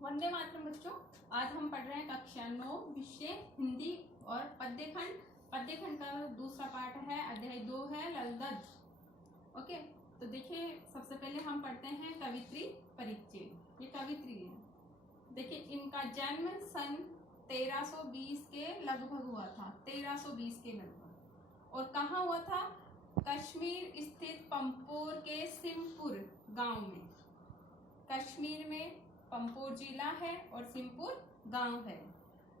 वंदे मातरम बच्चों। आज हम पढ़ रहे हैं कक्षा 9 विषय हिंदी और पद्यखंड। पद्यखंड का दूसरा पाठ है, अध्याय 2 है ललदज। ओके, तो देखिए सबसे पहले हम पढ़ते हैं कवित्री परिचय। ये कवित्री है। देखिए इनका जन्म सन 1320 के लगभग हुआ था, 1320 के लगभग। और कहाँ हुआ था? कश्मीर स्थित पंपोर के सिमपुर गांव में। कश्मीर में पंपोर जिला है और सिमपुर गांव है।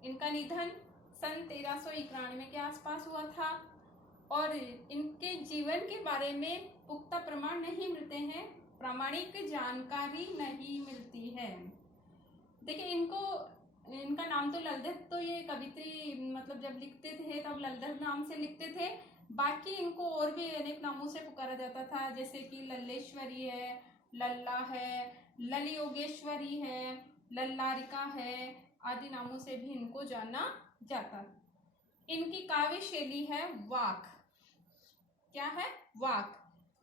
इनका निधन सन 1391 के आसपास हुआ था और इनके जीवन के बारे में पुख्ता प्रमाण नहीं मिलते हैं, प्रामाणिक जानकारी नहीं मिलती है। देखिए इनका नाम तो ललदज, तो ये कवित्री मतलब जब लिखते थे तब ललदज नाम से लिखते थे। बाकी इनको और भी अनेक नामों से पुकारा जाता था, जैसे कि लल्लेश्वरी है, लल्ला है, लली योगेश्वरी है, लल्लारिका है, आदि नामों से भी इनको जाना जाता। इनकी काव्य शैली है वाक। क्या है? वाक।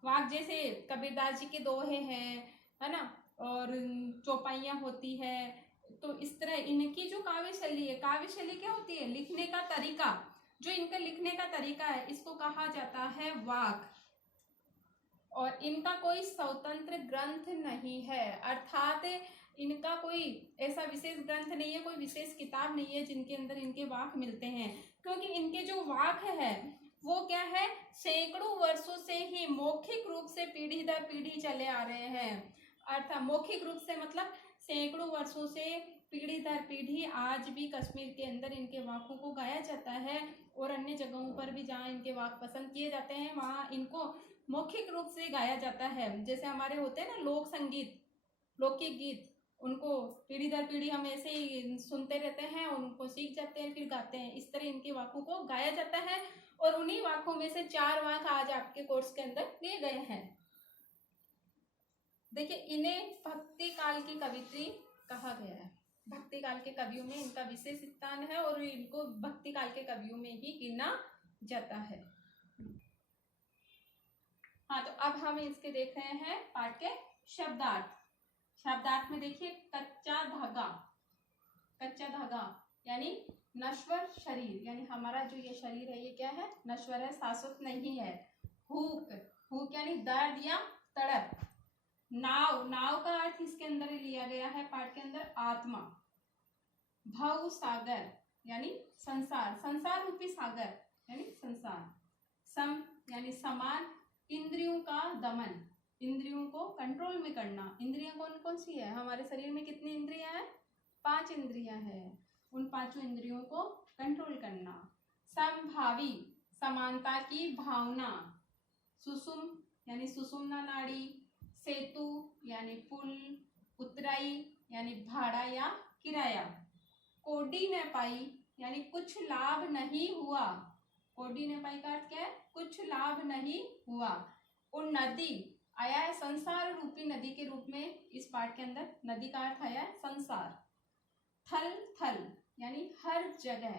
वाक जैसे कबीरदास जी के दोहे हैं, है ना, और चौपाइयाँ होती है। तो इस तरह इनकी जो काव्य शैली है, काव्य शैली क्या होती है? लिखने का तरीका। जो इनका लिखने का तरीका है इसको कहा जाता है वाक। और इनका कोई स्वतंत्र ग्रंथ नहीं है, अर्थात इनका कोई ऐसा विशेष ग्रंथ नहीं है, कोई विशेष किताब नहीं है जिनके अंदर इनके वाक मिलते हैं। क्योंकि इनके जो वाक है वो क्या है? सैकड़ों वर्षों से ही मौखिक रूप से पीढ़ी दर पीढ़ी चले आ रहे हैं। अर्थात मौखिक रूप से मतलब सैकड़ों वर्षों से पीढ़ी दर पीढ़ी आज भी कश्मीर के अंदर इनके वाकों को गाया जाता है। और अन्य जगहों पर भी जहाँ इनके वाक पसंद किए जाते हैं वहाँ इनको मौखिक रूप से गाया जाता है। जैसे हमारे होते हैं ना लोक संगीत, लौकिक गीत, उनको पीढ़ी दर पीढ़ी हम ऐसे ही सुनते रहते हैं, उनको सीख जाते हैं, फिर गाते हैं। इस तरह इनके वाकों को गाया जाता है। और उन्हीं वाकों में से 4 वाक आज आपके कोर्स के अंदर दिए गए हैं। देखिए इन्हें भक्ति काल की कवित्री कहा गया है। भक्ति काल के कवियों में इनका विशेष स्थान है और इनको भक्ति काल के कवियों में ही गिना जाता है। हाँ, तो अब हम इसके देख रहे हैं पाठ के शब्दार्थ। शब्दार्थ में देखिए कच्चा धागा। कच्चा धागा यानी नश्वर शरीर, यानी हमारा जो ये शरीर है ये क्या है? नश्वर है, शाश्वत नहीं है। हुक, हुक यानी दर्द या तड़प। नाव, नाव का अर्थ इसके अंदर लिया गया है पाठ के अंदर आत्मा। भव सागर यानी संसार, संसार रूपी सागर यानी संसार। सम यानी समान। इंद्रियों का दमन, इंद्रियों को कंट्रोल में करना। इंद्रियां कौन कौन सी है? हमारे शरीर में कितनी इंद्रियां हैं? 5 इंद्रियां हैं। उन 5 इंद्रियों को कंट्रोल करना। समभावी, समानता की भावना। सुषुम यानी सुषुम्ना नाड़ी। सेतु यानी पुल। उतराई यानी भाड़ा या किराया। कोडी न पाई यानी कुछ लाभ नहीं हुआ। कोडी न पाई का अर्थ क्या है? कुछ लाभ नहीं हुआ। और नदी आया है संसार रूपी नदी के रूप में इस पाठ के अंदर। नदी का अर्थ आया है संसार। थल, थल यानी हर जगह।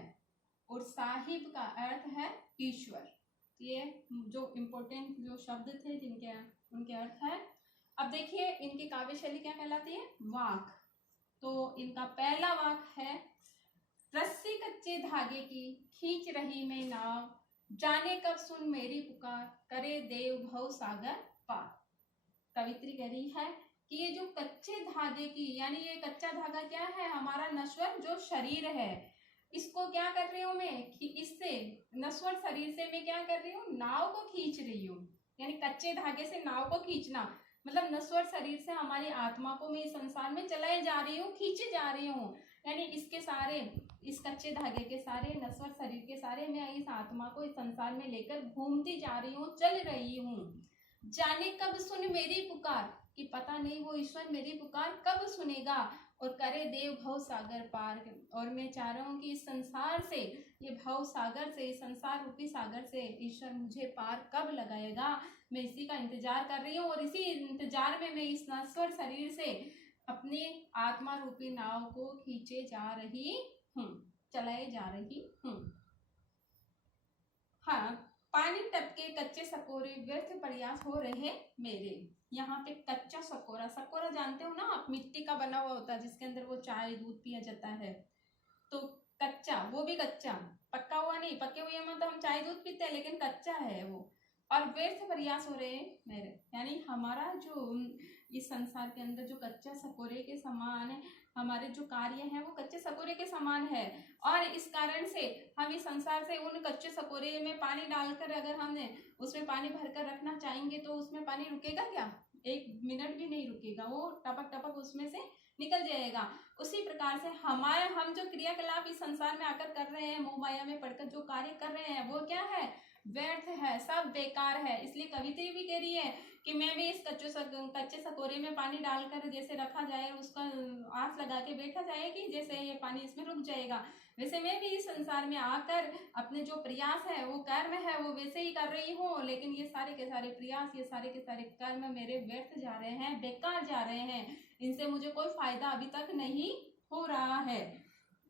और साहिब का अर्थ है ईश्वर। ये जो इम्पोर्टेंट जो शब्द थे जिनके उनके अर्थ है। अब देखिए इनकी काव्य शैली क्या कहलाती है? वाक। तो इनका पहला वाक है, रस्सी कच्चे धागे की खींच रही मैं नाव, जाने कब सुन मेरी पुकार, करे देव भव सागर पार। कवित्री कह रही है कि ये जो कच्चे धागे की, यानी ये कच्चा धागा क्या है? हमारा नश्वर जो शरीर है, इसको क्या कर रही हूँ मैं? कि इससे नश्वर शरीर से मैं क्या कर रही हूँ? नाव को खींच रही हूँ। यानी कच्चे धागे से नाव को खींचना मतलब नश्वर शरीर से हमारी आत्मा को मैं इस संसार में चलाए जा रही हूँ, खींचे जा रही हूँ। यानी इसके सारे, इस कच्चे धागे के सारे, नश्वर शरीर के सारे, मैं इस आत्मा को इस संसार में लेकर घूमती जा रही हूँ, चल रही हूँ। जाने कब सुन मेरी पुकार, कि पता नहीं वो ईश्वर मेरी पुकार कब सुनेगा। और करे देव भव सागर पार, और मैं चाह रहा हूँ कि इस संसार से, ये भव सागर से, इस संसार रूपी सागर से ईश्वर मुझे पार कब लगाएगा। मैं इसी का इंतजार कर रही हूँ और इसी इंतजार में मैं इस नश्वर शरीर से अपने आत्मा रूपी नाव को खींचे जा रही हूँ, चलाए जा रही हूँ। हाँ, पानी टपके कच्चे सकोरे व्यर्थ प्रयास हो रहे मेरे। यहाँ पे कच्चा सकोरा, सकोरा जानते हो ना आप, मिट्टी का बना हुआ होता है जिसके अंदर वो चाय दूध पिया जाता है। तो कच्चा, वो भी कच्चा, पक्का हुआ नहीं, पके हुए में तो हम चाय दूध पीते हैं लेकिन कच्चा है वो। और व्यर्थ प्रयास हो रहे हैं मेरे, यानी हमारा जो इस संसार के अंदर जो कच्चा सकोरे के समान है, हमारे जो कार्य हैं वो कच्चे सकोरे के समान है। और इस कारण से हम इस संसार से उन कच्चे सकोरे में पानी डालकर अगर हमने उसमें पानी भरकर रखना चाहेंगे तो उसमें पानी रुकेगा क्या? 1 मिनट भी नहीं रुकेगा, वो टपक टपक उसमें से निकल जाएगा। उसी प्रकार से हम जो क्रियाकलाप इस संसार में आकर कर रहे हैं, मोह माया में पढ़कर जो कार्य कर रहे हैं वो क्या है? व्यर्थ है, सब बेकार है। इसलिए कवित्री भी कह रही है कि मैं भी इस कच्चे सकोरे में पानी डालकर जैसे रखा जाए, उसका आस लगा के बैठा जाए कि जैसे ये पानी इसमें रुक जाएगा, वैसे मैं भी इस संसार में आकर अपने जो प्रयास है, वो कर्म है, वो वैसे ही कर रही हूँ। लेकिन ये सारे के सारे प्रयास, ये सारे के सारे कर्म मेरे व्यर्थ जा रहे हैं, बेकार जा रहे हैं, इनसे मुझे कोई फायदा अभी तक नहीं हो रहा है।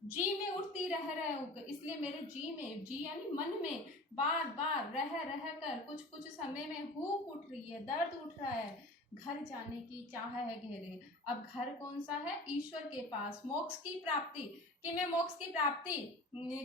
जी में उठती रह रहे, इसलिए मेरे जी में, जी यानी मन में बार बार रह कर कुछ कुछ समय में हुक उठ रही है, दर्द उठ रहा है, घर जाने की चाह है गहरे। अब घर कौन सा है? ईश्वर के पास, मोक्ष की प्राप्ति, कि मैं मोक्ष की प्राप्ति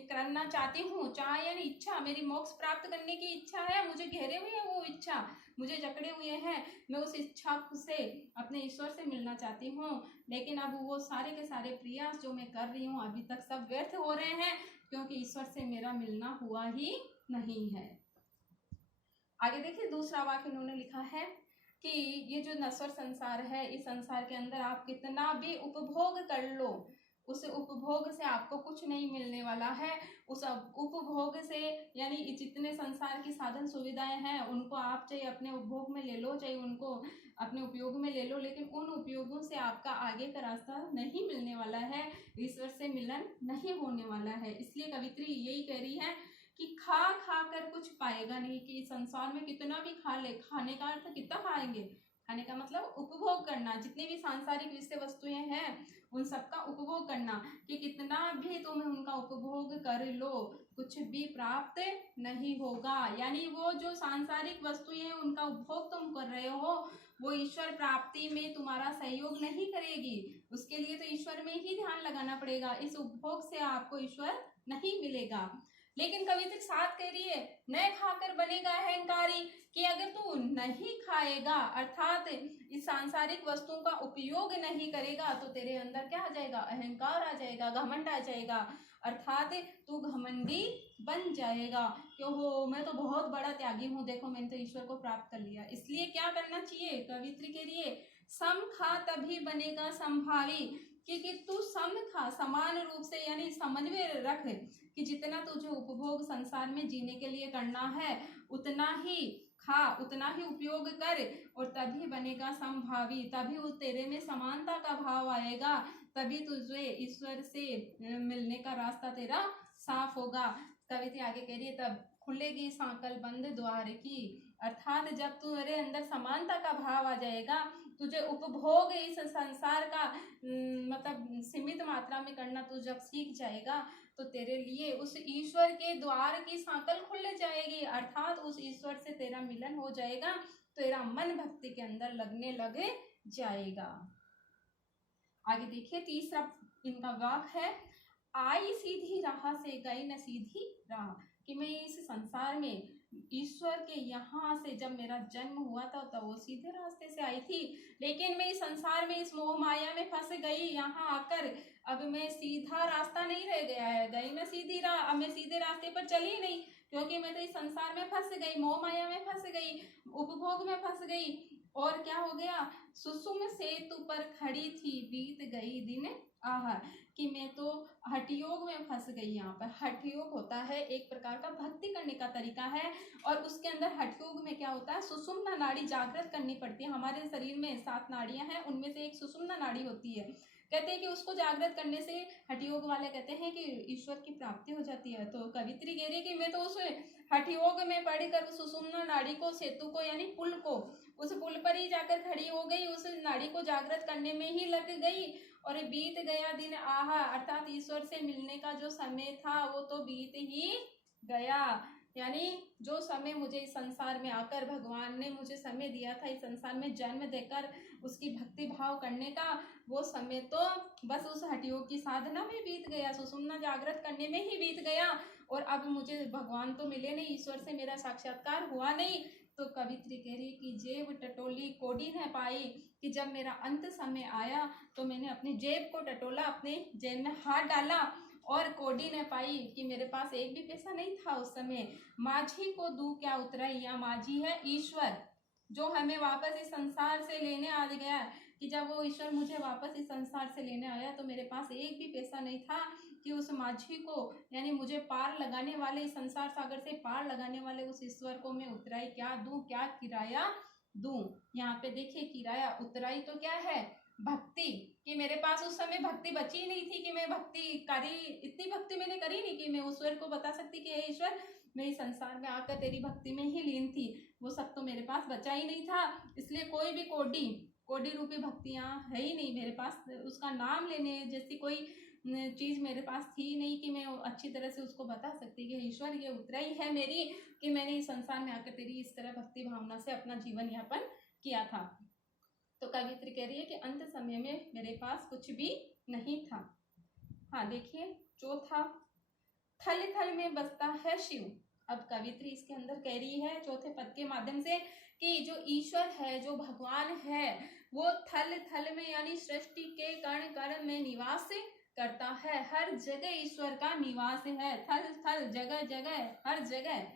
करना चाहती हूँ। चाह यानी इच्छा, मेरी मोक्ष प्राप्त करने की इच्छा है, मुझे घेरे हुए है वो इच्छा, मुझे जकड़े हुए हैं, मैं उस इच्छा से अपने ईश्वर से मिलना चाहती हूँ। लेकिन अब वो सारे के सारे प्रयास जो मैं कर रही हूँ अभी तक सब व्यर्थ हो रहे हैं, क्योंकि ईश्वर से मेरा मिलना हुआ ही नहीं है। आगे देखिए दूसरा वाक्य उन्होंने लिखा है कि ये जो नश्वर संसार है, इस संसार के अंदर आप कितना भी उपभोग कर लो, उस उपभोग से आपको कुछ नहीं मिलने वाला है। उस उपभोग से यानी जितने संसार की साधन सुविधाएं हैं उनको आप चाहे अपने उपभोग में ले लो, चाहे उनको अपने उपयोग में ले लो, लेकिन उन उपयोगों से आपका आगे का रास्ता नहीं मिलने वाला है, ईश्वर से मिलन नहीं होने वाला है। इसलिए कवित्री यही कह रही है कि खा खा कर कुछ पाएगा नहीं, कि संसार में कितना भी खा ले, खाने का अर्थ कितना खाएंगे, खाने का मतलब उपभोग करना, जितनी भी सांसारिक विषय वस्तुएं हैं उन सबका उपभोग करना, कि कितना भी तुम उनका उपभोग कर लो कुछ भी प्राप्त नहीं होगा। यानी वो जो सांसारिक वस्तुएं हैं उनका उपभोग तुम कर रहे हो, वो ईश्वर प्राप्ति में तुम्हारा सहयोग नहीं करेगी। उसके लिए तो ईश्वर में ही ध्यान लगाना पड़ेगा, इस उपभोग से आपको ईश्वर नहीं मिलेगा। लेकिन कवित्री साथ कह रही है, न खाकर बनेगा अहंकारी, कि अगर तू नहीं खाएगा अर्थात इस सांसारिक वस्तुओं का उपयोग नहीं करेगा तो तेरे अंदर क्या आ जाएगा? अहंकार आ जाएगा, घमंड आ जाएगा, अर्थात तू घमंडी बन जाएगा कि हो मैं तो बहुत बड़ा त्यागी हूँ, देखो मैंने तो ईश्वर को प्राप्त कर लिया। इसलिए क्या करना चाहिए? कवित्री के लिए सम खा तभी बनेगा संभावी, क्योंकि तू सम खा, समान रूप से यानी समन्वय रख, कि जितना तुझे उपभोग संसार में जीने के लिए करना है उतना ही खा, उतना ही उपयोग कर, और तभी बनेगा संभावी, तभी उस तेरे में समानता का भाव आएगा, तभी तुझे ईश्वर से मिलने का रास्ता तेरा साफ होगा। कवित्री आगे कह रही है, तब खुलेगी सांकल बंद द्वार की, अर्थात जब तुम्हारे अंदर समानता का भाव आ जाएगा, तुझे उपभोग इस संसार का मतलब सीमित मात्रा में करना तू जब सीख जाएगा तो तेरे लिए उस ईश्वर के द्वार की सांकल खुल जाएगी, अर्थात उस ईश्वर से तेरा मिलन हो जाएगा, तेरा मन भक्ति के अंदर लगने लग जाएगा। आगे देखिए तीसरा इनका वाक्य है, आई सीधी राह से गई न सीधी राह, कि मैं इस संसार में ईश्वर के यहाँ से जब मेरा जन्म हुआ था तो वो सीधे रास्ते से आई थी, लेकिन मैं इस संसार में इस मोह माया में फंस गई, यहाँ आकर अब मैं सीधा रास्ता नहीं रह गया है, गई न सीधी राह, अब मैं सीधे रास्ते पर चली नहीं, क्योंकि मैं तो इस संसार में फंस गई, मोह माया में फंस गई, उपभोग में फंस गई। और क्या हो गया? सुसुम सेतु पर खड़ी थी बीत गई दिन आह, कि मैं तो हठयोग में फंस गई। यहाँ पर हठयोग होता है एक प्रकार का भक्ति करने का तरीका है, और उसके अंदर हठयोग में क्या होता है? सुषुम्ना नाड़ी जागृत करनी पड़ती है। हमारे शरीर में 7 नाड़ियां हैं, उनमें से एक सुषुम्ना नाड़ी होती है, कहते हैं कि उसको जागृत करने से हठयोग वाले कहते हैं कि ईश्वर की प्राप्ति हो जाती है। तो कवित्री कह रही है कि मैं तो उस हठयोग में पढ़कर सुषुम्ना नाड़ी को, सेतु को यानी पुल को, उस पुल पर ही जाकर खड़ी हो गई, उस नाड़ी को जागृत करने में ही लग गई, और बीत गया दिन आहा, अर्थात ईश्वर से मिलने का जो समय था वो तो बीत ही गया। यानी जो समय मुझे इस संसार में आकर भगवान ने मुझे समय दिया था इस संसार में जन्म देकर उसकी भक्ति भाव करने का, वो समय तो बस उस हठयोग की साधना में बीत गया, सुषुम्ना जागृत करने में ही बीत गया। और अब मुझे भगवान तो मिले नहीं, ईश्वर से मेरा साक्षात्कार हुआ नहीं। तो कवित्री कह रही कि जेब टटोली कोडी न पाई, कि जब मेरा अंत समय आया तो मैंने अपनी जेब को टटोला, अपने जेब में हाथ डाला और कोडी न पाई, कि मेरे पास एक भी पैसा नहीं था उस समय। माझी को दू क्या उतराई, या माझी है ईश्वर जो हमें वापस इस संसार से लेने आ गया, कि जब वो ईश्वर मुझे वापस इस संसार से लेने आया तो मेरे पास एक भी पैसा नहीं था कि उस माझी को, यानी मुझे पार लगाने वाले, इस संसार सागर से पार लगाने वाले उस ईश्वर को मैं उतराई क्या दूं, क्या किराया दूं। यहाँ पे देखिए किराया उतराई तो क्या है, भक्ति, कि मेरे पास उस समय भक्ति बची ही नहीं थी कि मैं भक्ति करी, इतनी भक्ति मैंने करी नहीं कि मैं ईश्वर को बता सकती कि हे ईश्वर मैं इस संसार में आकर तेरी भक्ति में ही लीन थी, वो सब तो मेरे पास बचा ही नहीं था। इसलिए कोई भी कोडी कोडी रूपी भक्तियाँ है ही नहीं मेरे पास, उसका नाम लेने जैसी कोई चीज मेरे पास थी नहीं कि मैं अच्छी तरह से उसको बता सकती कि ईश्वर ये उतराई है मेरी, कि मैंने इस संसार में आकर तेरी इस तरह भक्ति भावना से अपना जीवन यापन किया था। तो कवित्री कह रही है कि अंत समय में मेरे पास कुछ भी नहीं था। हाँ देखिए चौथा, थल थल में बसता है शिव। अब कवित्री इसके अंदर कह रही है चौथे पद के माध्यम से कि जो ईश्वर है, जो भगवान है, वो थल थल में यानी सृष्टि के कण कण में निवास करता है। हर जगह ईश्वर का निवास है, थल थल जगह जगह हर जगह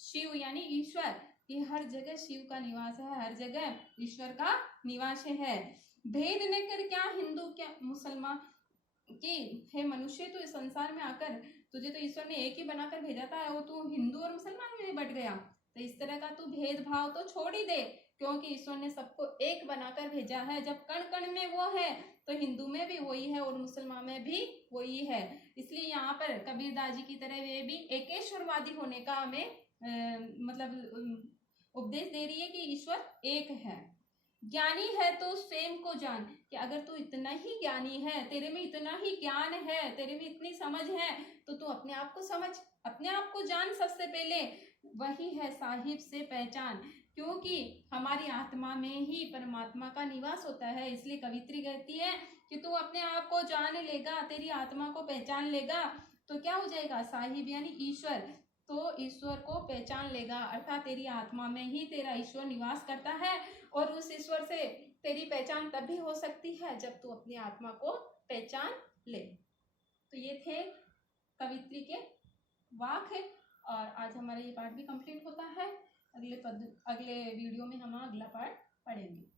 शिव यानी ईश्वर, ये हर जगह शिव का निवास है, हर जगह ईश्वर का निवास है। भेद न कर क्या हिंदू क्या मुसलमान, कि हे मनुष्य तू इस संसार में आकर तुझे तो ईश्वर ने एक ही बनाकर भेजा था, वो तू हिंदू और मुसलमान में बट गया। तो इस तरह का तू भेदभाव तो छोड़ ही दे, क्योंकि ईश्वर ने सबको एक बनाकर भेजा है। जब कण कण में वो है तो हिंदू में भी वही है और मुसलमान में भी वही है। इसलिए यहाँ पर कबीरदास जी की तरह वे भी एकेश्वरवादी होने का हमें मतलब उपदेश दे रही है कि ईश्वर एक है। ज्ञानी है तो स्वयं को जान, कि अगर तू इतना ही ज्ञानी है, तेरे में इतना ही ज्ञान है, तेरे में इतनी समझ है, तो तू अपने आप को समझ, अपने आप को जान। सबसे पहले वही है साहिब से पहचान, क्योंकि हमारी आत्मा में ही परमात्मा का निवास होता है। इसलिए कवित्री कहती है कि तू अपने आप को जान लेगा, तेरी आत्मा को पहचान लेगा तो क्या हो जाएगा, साहिब यानी ईश्वर, तो ईश्वर को पहचान लेगा, अर्थात तेरी आत्मा में ही तेरा ईश्वर निवास करता है। और उस ईश्वर से तेरी पहचान तब भी हो सकती है जब तू अपनी आत्मा को पहचान ले। तो ये थे कवित्री के वाक है, और आज हमारा ये पाठ भी कंप्लीट होता है। अगले वीडियो में हम अगला पाठ पढ़ेंगे।